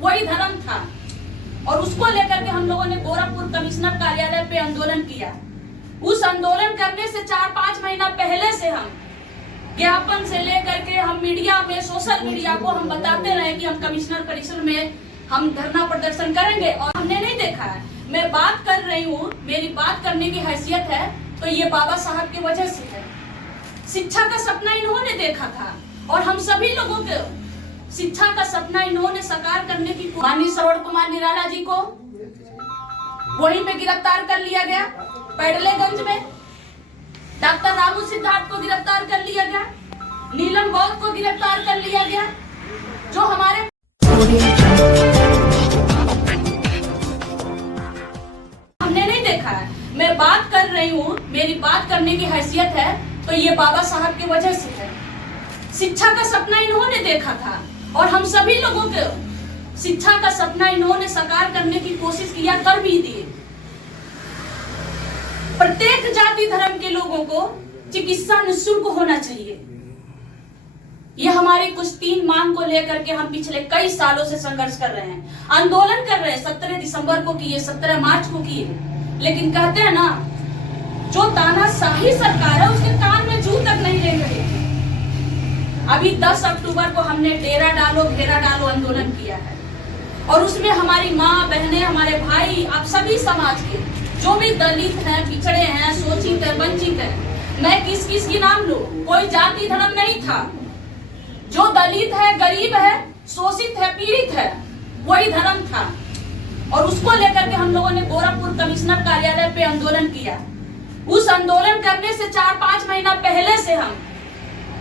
वही धर्म था। और उसको लेकर के हम लोगों ने गोरखपुर कमिश्नर कार्यालय पे आंदोलन किया। उस आंदोलन करने से 4-5 महीना पहले से हम ज्ञापन से लेकर के हम मीडिया में, सोशल मीडिया को हम बताते रहे कि हम कमिश्नर परिसर में हम धरना प्रदर्शन करेंगे, और हमने नहीं देखा है। मैं बात कर रही हूँ, मेरी बात करने की हैसियत है तो ये बाबा साहब की वजह से है। शिक्षा का सपना इन्होंने देखा था और हम सभी लोगों के शिक्षा का सपना इन्होंने साकार करने की। माननीय श्रवण कुमार निराला जी को वहीं पे गिरफ्तार कर लिया गया, पैडलेगंज में। डॉक्टर रामू सिद्धार्थ को गिरफ्तार कर लिया गया, नीलम बौद्ध को गिरफ्तार कर लिया गया, जो हमारे हमने नहीं देखा है। मैं बात कर रही हूँ, मेरी बात करने की हैसियत है तो ये बाबा साहब की वजह से है। शिक्षा का सपना इन्होंने देखा था और हम सभी लोगों के शिक्षा का सपना इन्होंने साकार करने की कोशिश किया, कर भी दिए। प्रत्येक जाति धर्म के लोगों को चिकित्सा निःशुल्क होना चाहिए। ये हमारे कुछ 3 मांग को लेकर के हम पिछले कई सालों से संघर्ष कर रहे हैं, आंदोलन कर रहे हैं। 17 दिसंबर को किए, 17 मार्च को किए, लेकिन कहते हैं ना, जो तानाशाही सरकार है उसके कान में जू तक नहीं ले रही। अभी 10 अक्टूबर को हमने डेरा डालो घेरा डालो आंदोलन किया है, और उसमें हमारी माँ बहनें, हमारे भाई, आप सभी समाज के जो भी दलित हैं, पिछड़े हैं, शोषित है, वंचित है, मैं किस किस की नाम लूं? कोई जाति धर्म नहीं था। जो दलित है, गरीब है, शोषित है, पीड़ित है, वही धर्म था। और उसको लेकर के हम लोगों ने गोरखपुर कमिश्नर कार्यालय पे आंदोलन किया। उस आंदोलन करने से 4-5 महीना पहले से हम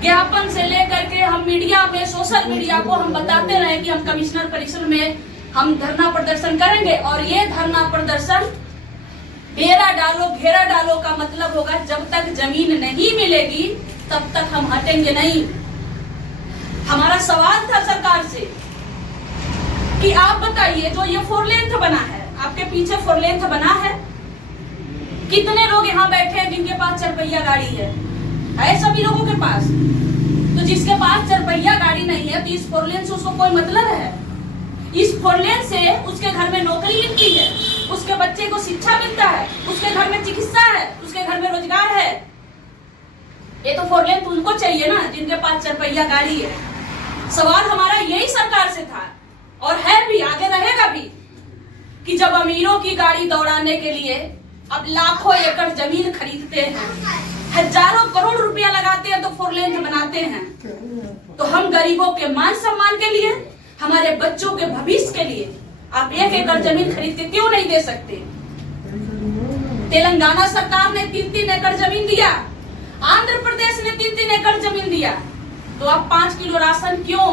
ज्ञापन से लेकर के हम मीडिया में, सोशल मीडिया को हम बताते रहे कि हम कमिश्नर परिसर में हम धरना प्रदर्शन करेंगे। और ये धरना प्रदर्शन डेरा डालो घेरा डालो का मतलब होगा, जब तक जमीन नहीं मिलेगी तब तक हम हटेंगे नहीं। हमारा सवाल था सरकार से कि आप बताइए, जो ये 4 लेन बना है, आपके पीछे 4 लेन बना है, कितने लोग यहाँ बैठे हैं जिनके पास 4 पहिया गाड़ी है सभी लोगों के पास? तो जिसके पास 4 पहिया गाड़ी नहीं है तो इस 4 लेन से उसको कोई मतलब है? इस 4 लेन से उसके घर में नौकरी मिलती है, उसके बच्चे को शिक्षा मिलता है, उसके घर में चिकित्सा है, उसके घर में रोजगार है। ये तो 4 लेन उनको चाहिए ना जिनके पास 4 पहिया गाड़ी है। सवाल हमारा यही सरकार से था और है भी, आगे रहेगा भी, कि जब अमीरों की गाड़ी दौड़ाने के लिए अब लाखों एकड़ जमीन खरीदते हैं, हजारों करोड़ रुपया लगाते हैं तो 4 लेन बनाते हैं, तो हम गरीबों के मान सम्मान के लिए, हमारे बच्चों के भविष्य के लिए आप 1 एकड़ जमीन खरीद के क्यों नहीं दे सकते? तेलंगाना सरकार ने 3-3 एकड़ जमीन दिया, आंध्र प्रदेश ने 3-3 एकड़ जमीन दिया, तो आप 5 किलो राशन क्यों,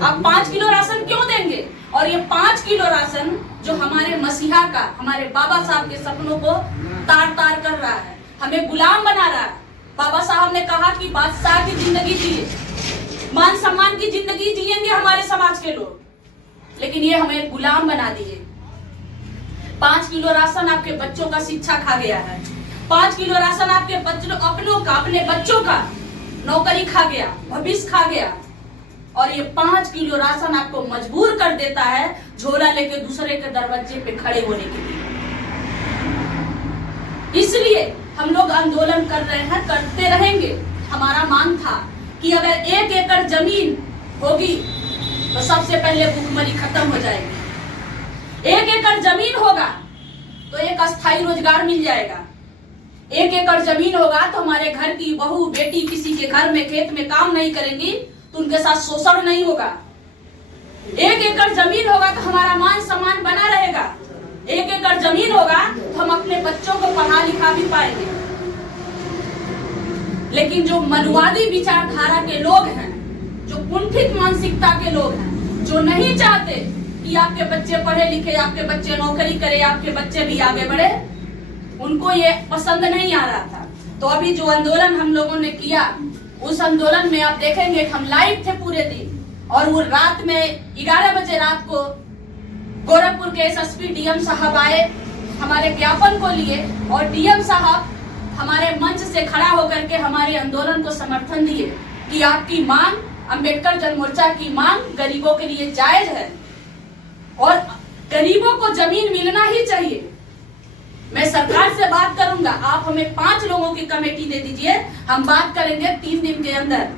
आप 5 किलो राशन क्यों देंगे? और ये 5 किलो राशन जो हमारे मसीहा का, हमारे बाबा साहब के सपनों को तार तार कर रहा है, हमें गुलाम बना रहा है। बाबा साहब ने कहा कि बादशाह की जिंदगी जिए, मान सम्मान की जिंदगी जिएंगे हमारे समाज के लोग, लेकिन ये हमें गुलाम बना दिए। 5 किलो राशन आपके बच्चों का शिक्षा खा गया है, 5 किलो राशन आपके बच्चों, अपने बच्चों का नौकरी खा गया, भविष्य खा गया। और ये 5 किलो राशन आपको मजबूर कर देता है झोला लेके दूसरे के दरवाजे पे खड़े होने के लिए। इसलिए हम लोग आंदोलन कर रहे हैं, करते रहेंगे। हमारा मांग था कि अगर 1 एकड़ जमीन होगी तो सबसे पहले भूखमरी खत्म हो जाएगी। 1 एकड़ जमीन होगा तो एक अस्थायी रोजगार मिल जाएगा। 1 एकड़ जमीन होगा तो हमारे घर की बहू बेटी किसी के घर में खेत में काम नहीं करेंगी तो उनके साथ शोषण नहीं होगा। 1 एकड़ जमीन होगा तो हमारा मान सम्मान बना रहेगा। 1 एकड़ जमीन होगा तो हम अपने बच्चों को पढ़ा लिखा भी पाएंगे। लेकिन जो मनुवादी विचारधारा के लोग हैं, जो कुंठित मानसिकता के लोग हैं, जो नहीं चाहते कि आपके बच्चे पढ़े लिखे, आपके बच्चे नौकरी करे, आपके बच्चे भी आगे बढ़े, उनको ये पसंद नहीं आ रहा था। तो अभी जो आंदोलन हम लोगों ने किया, उस आंदोलन में आप देखेंगे हम लाइव थे पूरे दिन, और वो रात में 11 बजे रात को गोरखपुर के एसएसपी डीएम साहब आए हमारे ज्ञापन को लिए, और डीएम साहब हमारे मंच से खड़ा होकर के हमारे आंदोलन को समर्थन दिए कि आपकी मांग अंबेडकर जन मोर्चा की मांग गरीबों के लिए जायज है और गरीबों को जमीन मिलना ही चाहिए। मैं सरकार से बात करूंगा, आप हमें 5 लोगों की कमेटी दे दीजिए, हम बात करेंगे 3 दिन के अंदर।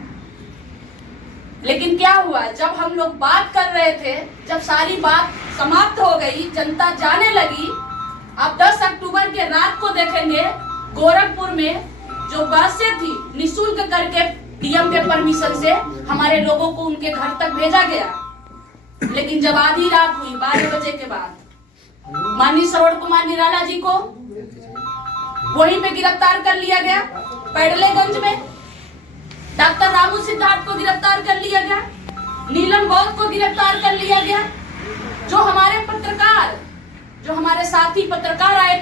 लेकिन क्या हुआ, जब हम लोग बात कर रहे थे, जब सारी बात समाप्त हो गई, जनता जाने लगी, आप 10 अक्टूबर के रात को देखेंगे गोरखपुर में जो बसें थी निःशुल्क करके डीएम के परमिशन से हमारे लोगों को उनके घर तक भेजा गया। लेकिन जब आधी रात हुई 12 बजे के बाद माननीय श्रवण कुमार निराला जी को वहीं पे गिरफ्तार कर लिया गया। पैडलेगंज में डॉक्टर रामू सिद्धार्थ को गिरफ्तार कर लिया गया, नीलम बौद्ध को गिरफ्तार कर लिया गया। जो हमारे पत्रकार, जो हमारे साथी पत्रकार आए